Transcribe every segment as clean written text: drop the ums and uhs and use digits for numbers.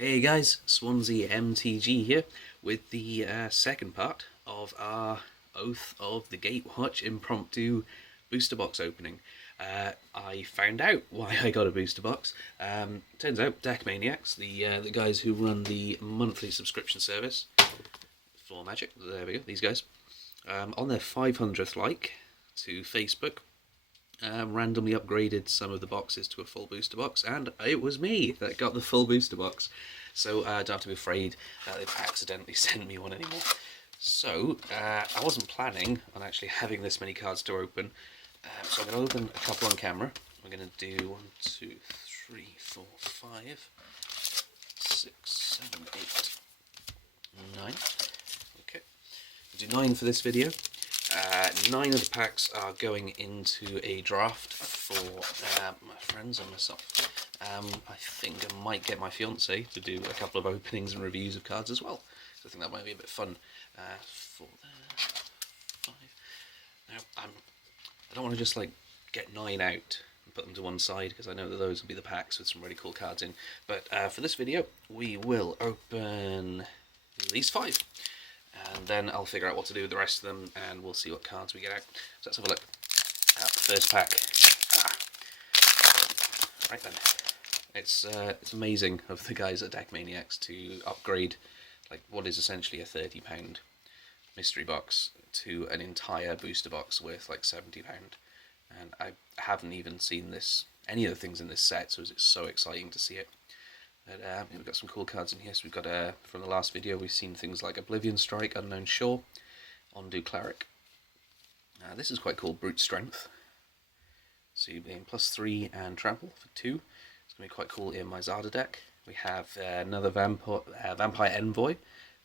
Hey guys, Swansea MTG here with the second part of our Oath of the Gatewatch impromptu booster box opening. I found out why I got a booster box. Turns out Deck Maniacs, the guys who run the monthly subscription service for Magic, there we go, these guys, on their 500th like to Facebook, randomly upgraded some of the boxes to a full booster box, and it was me that got the full booster box. So I don't have to be afraid that they've accidentally sent me one anymore. So I wasn't planning on actually having this many cards to open. So I'm going to open a couple on camera. We're going to do 1, 2, 3, 4, 5, 6, 7, 8, 9. Okay, I'll do 9 for this video. 9 of the packs are going into a draft for my friends and myself. I think I might get my fiance to do a couple of openings and reviews of cards as well. So I think that might be a bit fun. 4 there, 5. Now, I don't want to just like get 9 out and put them to one side, because I know that those will be the packs with some really cool cards in. But for this video, we will open these 5. And then I'll figure out what to do with the rest of them, and we'll see what cards we get out. So let's have a look at the first pack. Right then. It's amazing of the guys at Deck Maniacs to upgrade like what is essentially a £30 mystery box to an entire booster box worth like £70. And I haven't even seen any of the things in this set, so it's so exciting to see it. But we've got some cool cards in here. So we've got, from the last video, we've seen things like Oblivion Strike, Unknown Shore, Ondu Cleric. This is quite cool, Brute Strength. So you're being +3 and Trample for 2. It's going to be quite cool in my Zada deck. We have another Vampire Envoy,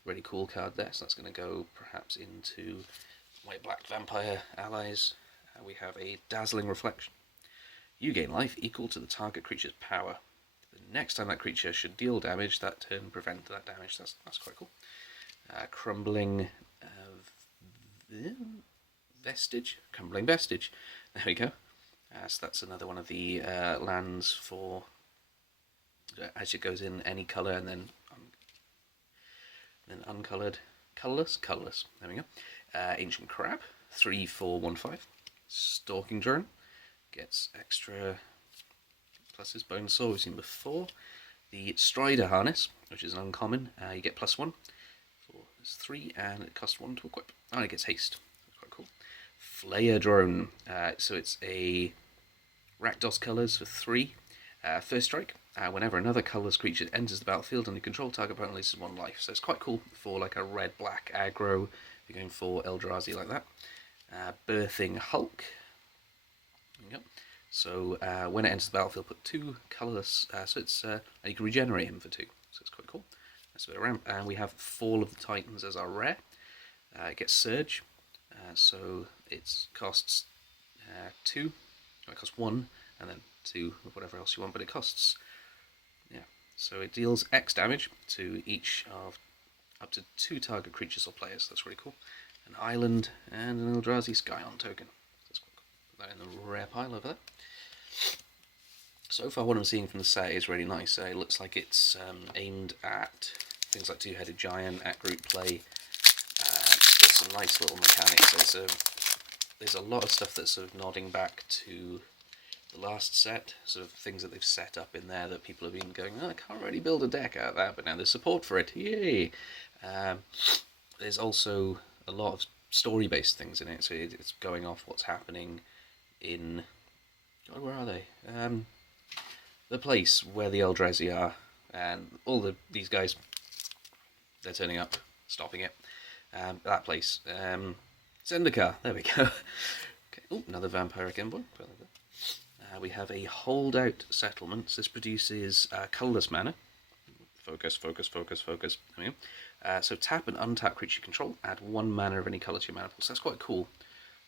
really cool card there. So that's going to go perhaps into White-Black Vampire allies. We have a Dazzling Reflection. You gain life equal to the target creature's power. The next time that creature should deal damage, that turn prevent that damage. That's quite cool. Crumbling Vestige. Crumbling Vestige. There we go. So that's another one of the lands for as it goes in any colour, and then uncoloured, colourless. There we go. Ancient Crab. 3, 4, 1, 5. Stalking Drone gets extra pluses. Bone Saw we've seen before. The Strider Harness, which is an uncommon, you get +1 for this 3, and it costs 1 to equip. Oh, and it gets haste. That's quite cool. Flayer Drone. So it's a Rakdos colours for 3. First strike. Whenever another colourless creature enters the battlefield under control, target opponent loses 1 life. So it's quite cool for like a red-black aggro. If you're going for Eldrazi like that. Birthing Hulk. There we go. So when it enters the battlefield, put 2 colourless, so it's and you can regenerate him for 2, so it's quite cool. That's a bit of ramp. And we have Fall of the Titans as our rare. It gets Surge, so it costs 2, it costs 1, and then 2 of whatever else you want, but it costs, so it deals X damage to each of up to 2 target creatures or players. That's really cool. An island and an Eldrazi Scion token. That's quite cool. Put that in the rare pile over there. So far what I'm seeing from the set is really nice. It looks like it's aimed at things like Two-Headed Giant, at group play. There's some nice little mechanics. There's a lot of stuff that's sort of nodding back to the last set, sort of things that they've set up in there that people have been going, oh, I can't really build a deck out of that, but now there's support for it, yay! There's also a lot of story-based things in it, so it's going off what's happening in... God, where are they? The place where the Eldrazi are, and all these guys, they're turning up, stopping it. That place. Zendikar, there we go. Okay. Oh, another Vampiric Envoy. We have a Holdout Settlement. So this produces colourless mana. Focus. There we go. So tap and untap creature control. Add 1 mana of any colour to your mana pool. So that's quite cool.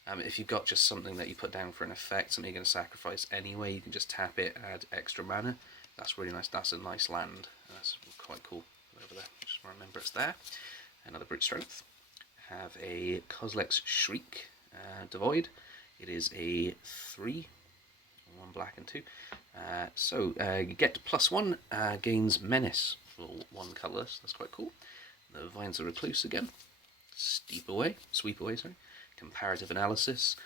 If you've got just something that you put down for an effect, something you're going to sacrifice anyway, you can just tap it, add extra mana. That's really nice. That's a nice land. That's quite cool. Over there. Just remember it's there. Another Brute Strength. Have a Kozilek's Shriek Devoid. It is a 3. 1 black and 2. So you get to +1, gains Menace. all one colourless. That's quite cool. The Vines of Recluse again. Sweep away, sorry. Comparative Analysis.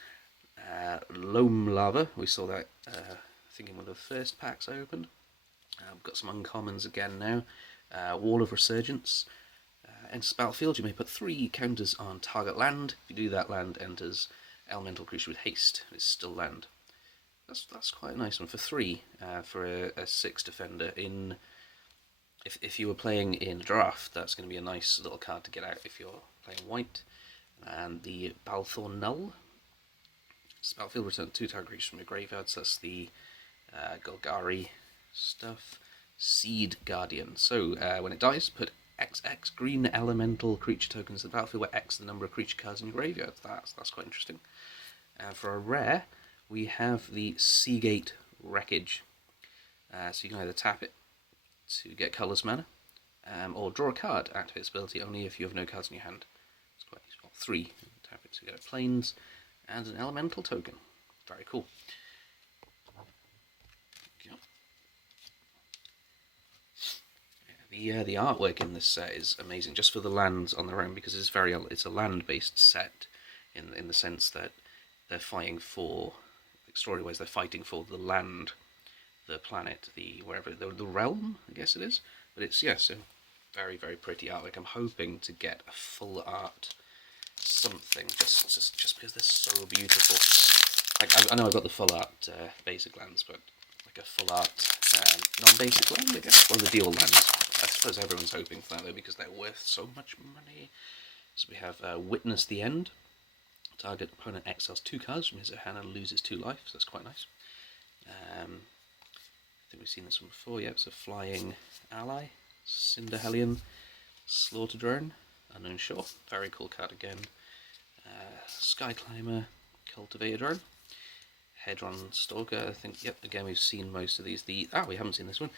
Loam Lava, we saw that I think in one of the first packs I opened. We've got some uncommons again now. Wall of Resurgence. Enters battlefield, you may put 3 counters on target land. If you do that, land enters elemental creature with haste. It's still land. That's quite a nice one for 3 for a 6 defender. If you were playing in a draft, that's going to be a nice little card to get out if you're playing white. And the Balthor Null. Battlefield, return 2 target creatures from your graveyard, so that's the Golgari stuff. Seed Guardian. So when it dies, put XX green elemental creature tokens to the battlefield, where X the number of creature cards in your graveyard. That's quite interesting. For a rare, we have the Seagate Wreckage. So you can either tap it to get colourless mana, or draw a card. Activate its ability only if you have no cards in your hand. It's quite useful. 3. Tap it to get a plains and an elemental token. Very cool. The artwork in this set is amazing, just for the lands on their own, because it's a land-based set, in the sense that they're fighting for, like story-wise, they're fighting for the land, the planet, the realm, I guess it is. But it's so very, very pretty artwork. I'm hoping to get a full art something, just because they're so beautiful. Like I know I've got the full art basic lands, but like a full art non-basic land, I guess, one of the deal lands. I suppose everyone's hoping for that though, because they're worth so much money. So we have Witness the End. Target opponent exiles 2 cards from his or her hand and loses 2 life, so that's quite nice. I think we've seen this one before, yeah. So Flying Ally, Cinder Hellion, Slaughter Drone, Unknown Shore, very cool card again. Sky Climber, Cultivator Drone, Hedron Stalker, I think, yep, again we've seen most of these. We haven't seen this one.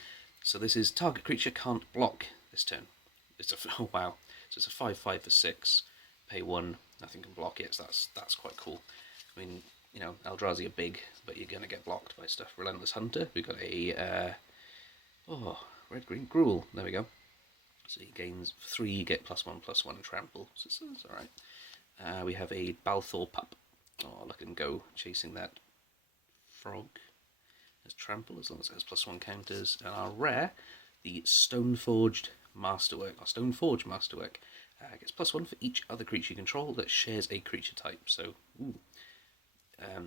So this is target creature can't block this turn. Oh wow, so it's a 5/5 for 6, pay 1, nothing can block it, so that's quite cool. I mean, you know, Eldrazi are big, but you're going to get blocked by stuff. Relentless Hunter, we've got a red-green Gruel, there we go. So he gains 3, get +1/+1 and trample, so that's alright. We have a Balthor Pup. Oh, look at him go, chasing that frog. There's trample, as long as it has +1 counters. And our rare, the Stoneforged Masterwork. Our Stoneforged Masterwork gets +1 for each other creature you control that shares a creature type. So,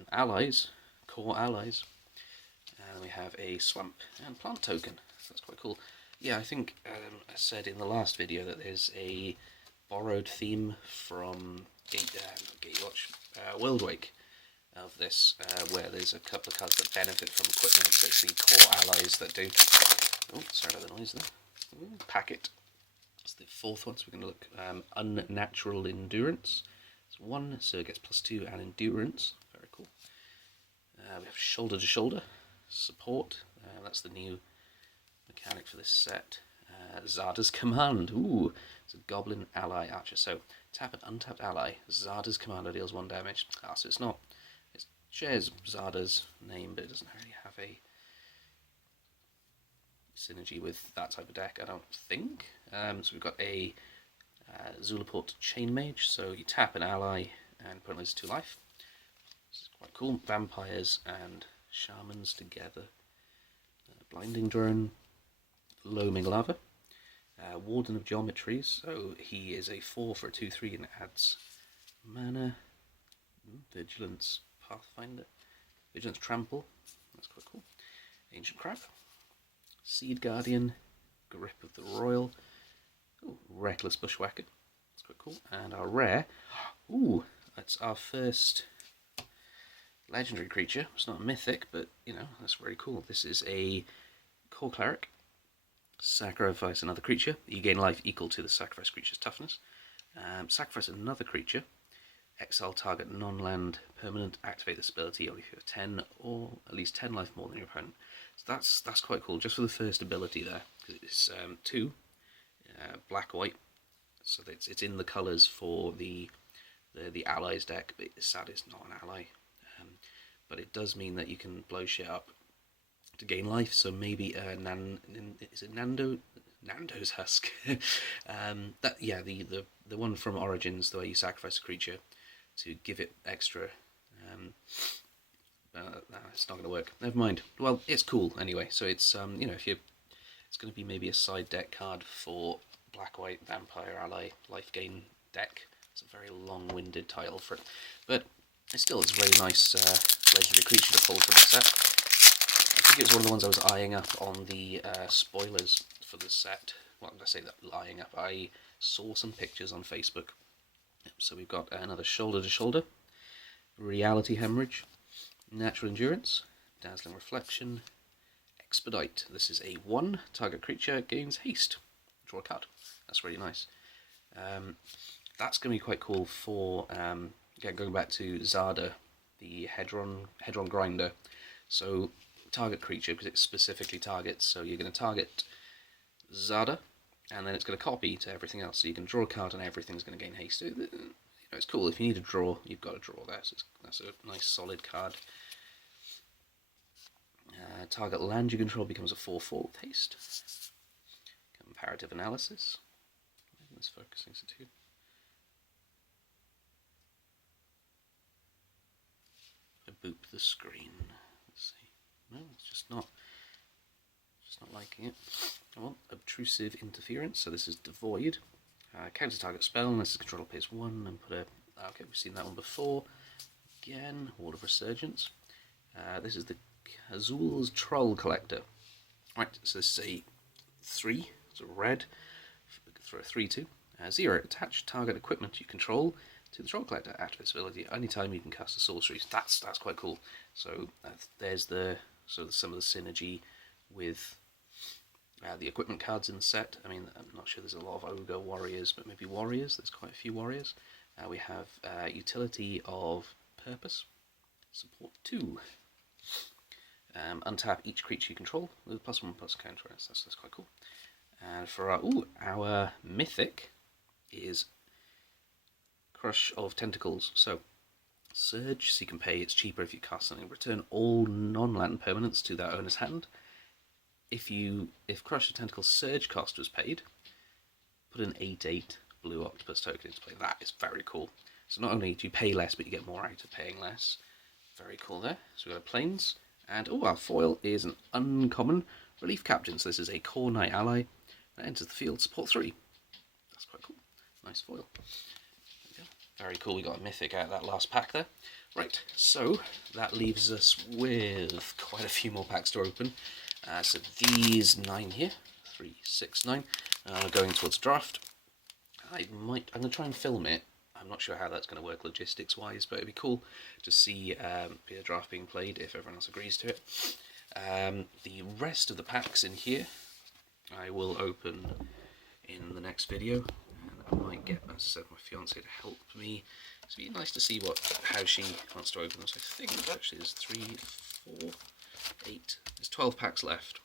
allies, core allies. And we have a swamp and plant token. So that's quite cool. Yeah, I think I said in the last video that there's a borrowed theme from Gatewatch, Worldwake, of this, where there's a couple of cards that benefit from equipment, so it's the core allies that do. Oh, sorry about the noise there. Packet. It's the 4th one, so we're going to look. Unnatural Endurance. It's 1, so it gets +2 and Endurance. Very cool. We have Shoulder to Shoulder. Support. That's the new mechanic for this set. Zarda's Command. Ooh, it's a Goblin Ally Archer. So, tap an untapped ally. Zarda's Commander deals 1 damage. So it's not... shares Zarda's name, but it doesn't really have a synergy with that type of deck, I don't think. So we've got a Zulaport Chain Mage, so you tap an ally and put loses 2 life. This is quite cool. Vampires and Shamans together. Blinding Drone, Loaming Lava. Warden of Geometries, so he is a 4 for a 2/3 and adds mana. Vigilance Pathfinder, Vigilance Trample, that's quite cool. Ancient Crab, Seed Guardian, Grip of the Royal, Reckless Bushwhacker, that's quite cool. And our rare, that's our first legendary creature. It's not a mythic, but you know, that's very cool. This is a Core Cleric. Sacrifice another creature. You gain life equal to the sacrifice creature's toughness. Sacrifice another creature. Exile target non-land permanent. Activate this ability only if you have 10 or at least 10 life more than your opponent. So that's quite cool, just for the first ability there. Because it's 2 black-white, so it's in the colours for the allies deck. But it's sad it's not an ally, but it does mean that you can blow shit up to gain life. So maybe is it Nando's husk. The one from Origins, the way you sacrifice a creature to give it extra. It's not going to work. Never mind. Well, it's cool anyway. So it's if you, it's going to be maybe a side deck card for black white vampire ally life gain deck. It's a very long-winded title for it, but it's still it's a very nice legendary creature to pull from the set. I think it was one of the ones I was eyeing up on the spoilers for the set. Well, I say that eyeing up. I saw some pictures on Facebook. So we've got another shoulder to shoulder, reality hemorrhage, natural endurance, dazzling reflection, expedite. This is a 1 target creature gains haste. Draw a card. That's really nice. That's going to be quite cool for again going back to Zada, the Hedron grinder. So target creature because it specifically targets. So you're going to target Zada, and then it's going to copy to everything else. So you can draw a card, and everything's going to gain haste. It's cool. If you need a draw, you've got a draw there. So that's a nice solid card. Target land you control becomes a 4/4 with haste. Comparative analysis. Let's focus things to. I boop the screen. Let's see. No, it's just not liking it. I want obtrusive interference. So this is devoid. Counter target spell unless the controller pays 1 and put a. Okay, we've seen that one before. Again, Ward of Resurgence. This is the Azul's Troll Collector. Right, so this is a 3. It's a red for a 3/2. 0. Attach target equipment you control to the Troll Collector. After this ability, anytime you can cast a sorcery. That's quite cool. So there's some of the synergy with the equipment cards in the set. I mean, I'm not sure there's a lot of ogre warriors, but maybe warriors. There's quite a few warriors. We have utility of purpose, support 2. Untap each creature you control with +1/+1 counter. That's quite cool. And for our mythic is Crush of Tentacles. So Surge, so you can pay. It's cheaper if you cast something. Return all non-land permanents to their owner's hand. If Crush of Tentacles Surge cost was paid, put an 8/8 blue octopus token into play. That is very cool. So not only do you pay less, but you get more out of paying less. Very cool there. So we've got planes. And our foil is an uncommon Relief Captain. So this is a core knight ally that enters the field, support 3. That's quite cool. Nice foil. There we go. Very cool. We got a mythic out of that last pack there. Right, so that leaves us with quite a few more packs to open. So these 9 here, 3, 6, 9, going towards draft. I'm going to try and film it. I'm not sure how that's going to work logistics-wise, but it'd be cool to see a draft being played if everyone else agrees to it. The rest of the packs in here, I will open in the next video, and I might get, as I said, my fiance to help me. So it'd be nice to see how she wants to open them. So I think actually there's 3, 4, 8. There's 12 packs left.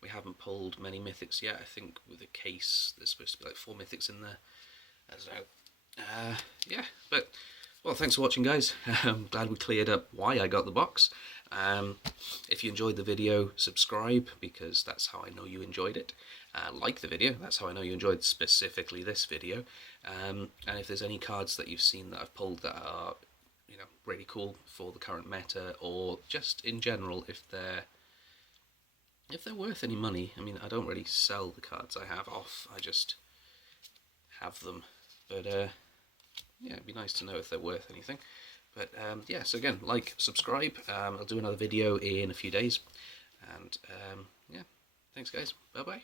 We haven't pulled many mythics yet. I think with a case, there's supposed to be like 4 mythics in there. So, yeah, but, well, thanks for watching, guys. I'm glad we cleared up why I got the box. If you enjoyed the video, subscribe, because that's how I know you enjoyed it. Like the video, that's how I know you enjoyed specifically this video. And if there's any cards that you've seen that I've pulled that are, really cool for the current meta, or just in general, if they're worth any money. I mean, I don't really sell the cards I have off, I just have them. But, yeah, it'd be nice to know if they're worth anything. But, yeah, so again, like, subscribe. I'll do another video in a few days. And, yeah, thanks, guys. Bye-bye.